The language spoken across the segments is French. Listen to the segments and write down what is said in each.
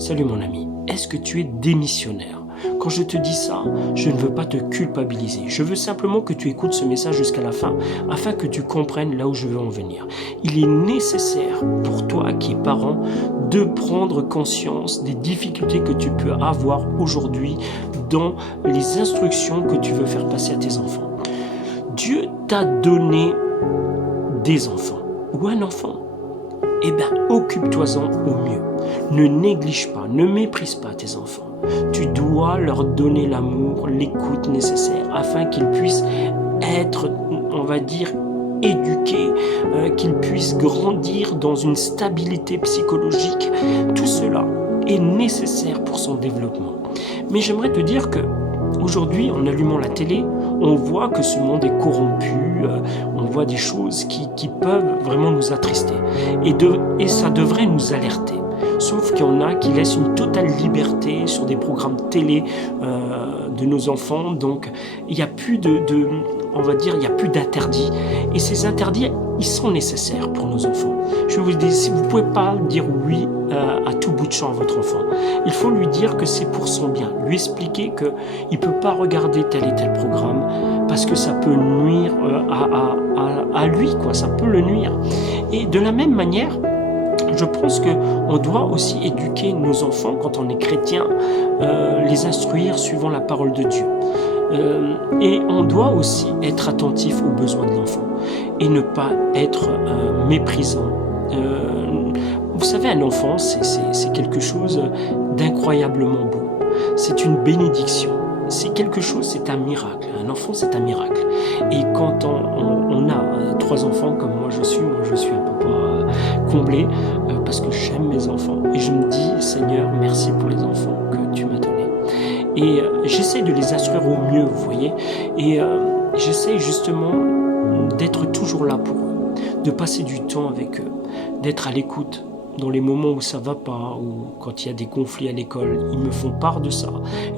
Salut mon ami, est-ce que tu es démissionnaire? Quand je te dis ça, je ne veux pas te culpabiliser. Je veux simplement que tu écoutes ce message jusqu'à la fin, afin que tu comprennes là où je veux en venir. Il est nécessaire pour toi qui es parent de prendre conscience des difficultés que tu peux avoir aujourd'hui dans les instructions que tu veux faire passer à tes enfants. Dieu t'a donné des enfants ou un enfant. Eh bien, occupe-toi-en au mieux. Ne néglige pas, ne méprise pas tes enfants. Tu dois leur donner l'amour, l'écoute nécessaire afin qu'ils puissent être, on va dire, éduqués, qu'ils puissent grandir dans une stabilité psychologique. Tout cela est nécessaire pour son développement. Mais j'aimerais te dire que aujourd'hui, en allumant la télé, on voit que ce monde est corrompu, on voit des choses qui peuvent vraiment nous attrister. Et ça devrait nous alerter. Sauf qu'il y en a qui laissent une totale liberté sur des programmes télé de nos enfants. Donc, il n'y a plus on va dire, il n'y a plus d'interdits. Et ces interdits, ils sont nécessaires pour nos enfants. Je vous dis, si vous ne pouvez pas dire oui à tout bout de champ à votre enfant, il faut lui dire que c'est pour son bien. Lui expliquer qu'il ne peut pas regarder tel et tel programme parce que ça peut nuire à lui, quoi. Ça peut le nuire. Et de la même manière, je pense qu'on doit aussi éduquer nos enfants, quand on est chrétien, les instruire suivant la parole de Dieu. Et on doit aussi être attentif aux besoins de l'enfant et ne pas être méprisant. Vous savez, un enfant, c'est quelque chose d'incroyablement beau. C'est une bénédiction. C'est quelque chose, c'est un miracle. Un enfant, c'est un miracle. Et quand on a 3 enfants comme moi je suis un papa comblé parce que j'aime mes enfants. Et je me dis, Seigneur, merci pour les enfants que tu m'as donnés. Et j'essaie de les instruire au mieux, vous voyez. Et j'essaie justement d'être toujours là pour eux, de passer du temps avec eux, d'être à l'écoute. Dans les moments où ça va pas, ou quand il y a des conflits à l'école, ils me font part de ça.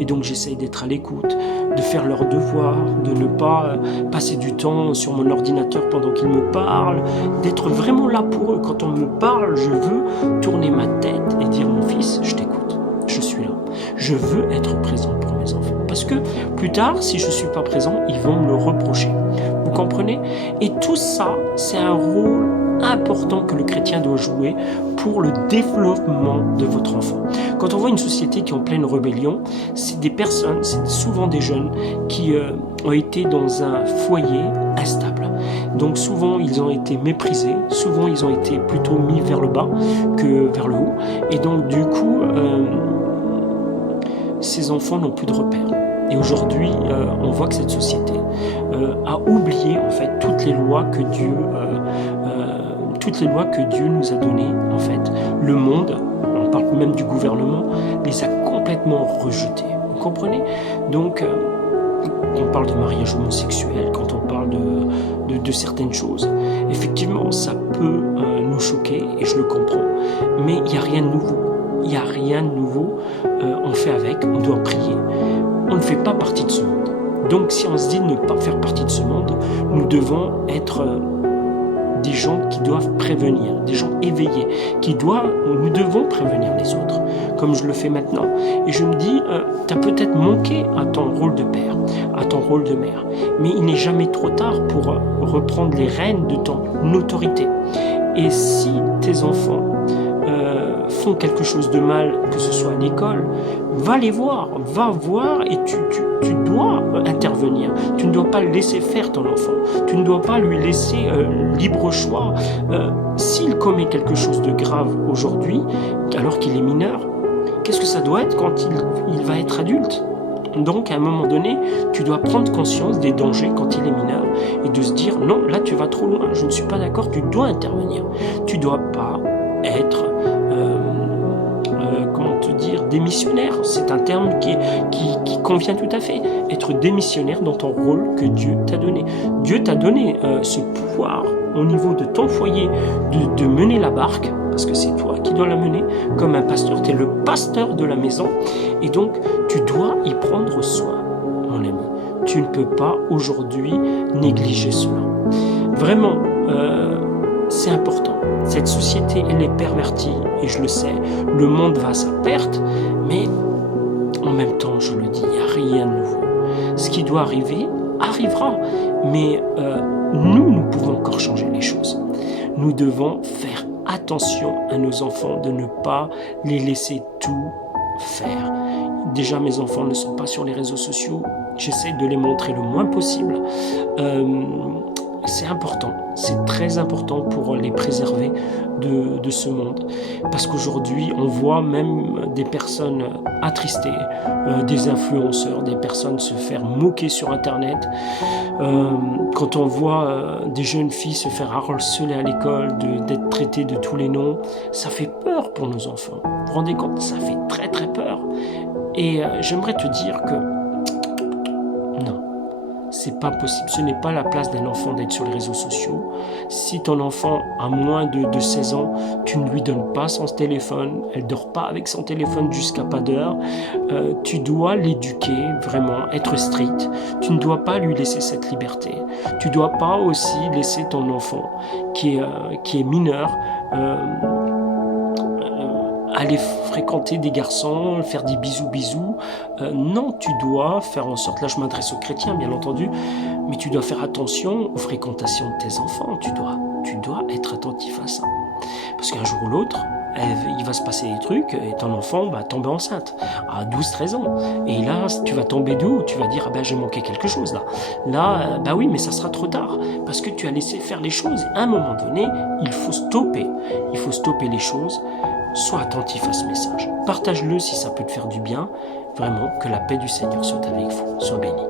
Et donc j'essaye d'être à l'écoute, de faire leurs devoirs, de ne pas passer du temps sur mon ordinateur pendant qu'ils me parlent, d'être vraiment là pour eux. Quand on me parle, je veux tourner ma tête et dire, mon fils, je t'écoute, je suis là. Je veux être présent pour mes enfants. Parce que plus tard, si je ne suis pas présent, ils vont me le reprocher. Vous comprenez? Et tout ça, c'est un rôle important que le chrétien doit jouer pour le développement de votre enfant. Quand on voit une société qui est en pleine rébellion, c'est des personnes, c'est souvent des jeunes qui ont été dans un foyer instable. Donc souvent ils ont été méprisés, souvent ils ont été plutôt mis vers le bas que vers le haut. Et donc du coup, ces enfants n'ont plus de repères. Et aujourd'hui, on voit que cette société a oublié en fait toutes les lois que Dieu nous a données. En fait, le monde, on parle même du gouvernement, les a complètement rejetées. Vous comprenez? Donc, on parle de mariage homosexuel, quand on parle de certaines choses, effectivement, ça peut nous choquer, et je le comprends. Mais il n'y a rien de nouveau. Il n'y a rien de nouveau. On fait avec, on doit prier. On ne fait pas partie de ce monde. Donc, si on se dit de ne pas faire partie de ce monde, nous devons être des gens qui doivent prévenir, des gens éveillés, nous devons prévenir les autres, comme je le fais maintenant. Et je me dis, tu as peut-être manqué à ton rôle de père, à ton rôle de mère, mais il n'est jamais trop tard pour reprendre les rênes de ton autorité. Et si tes enfants font quelque chose de mal, que ce soit à l'école, va voir et tu dois intervenir. Tu ne dois pas le laisser faire ton enfant. Tu ne dois pas lui laisser libre choix. S'il commet quelque chose de grave aujourd'hui, alors qu'il est mineur, qu'est-ce que ça doit être quand il va être adulte? Donc, à un moment donné, tu dois prendre conscience des dangers quand il est mineur et de se dire, non, là, tu vas trop loin, je ne suis pas d'accord, tu dois intervenir. Tu ne dois pas être démissionnaire, c'est un terme qui convient tout à fait. Être démissionnaire dans ton rôle que Dieu t'a donné. Dieu t'a donné ce pouvoir au niveau de ton foyer de mener la barque, parce que c'est toi qui dois la mener, comme un pasteur. Tu es le pasteur de la maison, et donc tu dois y prendre soin, mon ami. Tu ne peux pas aujourd'hui négliger cela. Vraiment, c'est important. Cette société, elle est pervertie, et je le sais. Le monde va à sa perte, mais en même temps, je le dis, il n'y a rien de nouveau. Ce qui doit arriver, arrivera. Mais nous pouvons encore changer les choses. Nous devons faire attention à nos enfants, de ne pas les laisser tout faire. Déjà, mes enfants ne sont pas sur les réseaux sociaux. J'essaie de les montrer le moins possible. C'est important, c'est très important pour les préserver de ce monde. Parce qu'aujourd'hui, on voit même des personnes attristées, des influenceurs, des personnes se faire moquer sur Internet. Quand on voit des jeunes filles se faire harceler à l'école, d'être traitées de tous les noms, ça fait peur pour nos enfants. Vous vous rendez compte? Ça fait très très peur. Et j'aimerais te dire que non. C'est pas possible, ce n'est pas la place d'un enfant d'être sur les réseaux sociaux. Si ton enfant a moins de 16 ans, tu ne lui donnes pas son téléphone, elle dort pas avec son téléphone jusqu'à pas d'heure. Tu dois l'éduquer, vraiment, être strict. Tu ne dois pas lui laisser cette liberté. Tu dois pas aussi laisser ton enfant, qui est mineur, aller fréquenter des garçons, faire des bisous. Non, tu dois faire en sorte, là je m'adresse aux chrétiens bien entendu, mais tu dois faire attention aux fréquentations de tes enfants, tu dois être attentif à ça. Parce qu'un jour ou l'autre, il va se passer des trucs et ton enfant va tomber enceinte à 12-13 ans. Et là, tu vas tomber d'où? Tu vas dire, ah ben j'ai manqué quelque chose là. Là, bah oui, mais ça sera trop tard parce que tu as laissé faire les choses. À un moment donné, il faut stopper les choses. Sois attentif à ce message. Partage-le si ça peut te faire du bien. Vraiment, que la paix du Seigneur soit avec vous. Sois béni.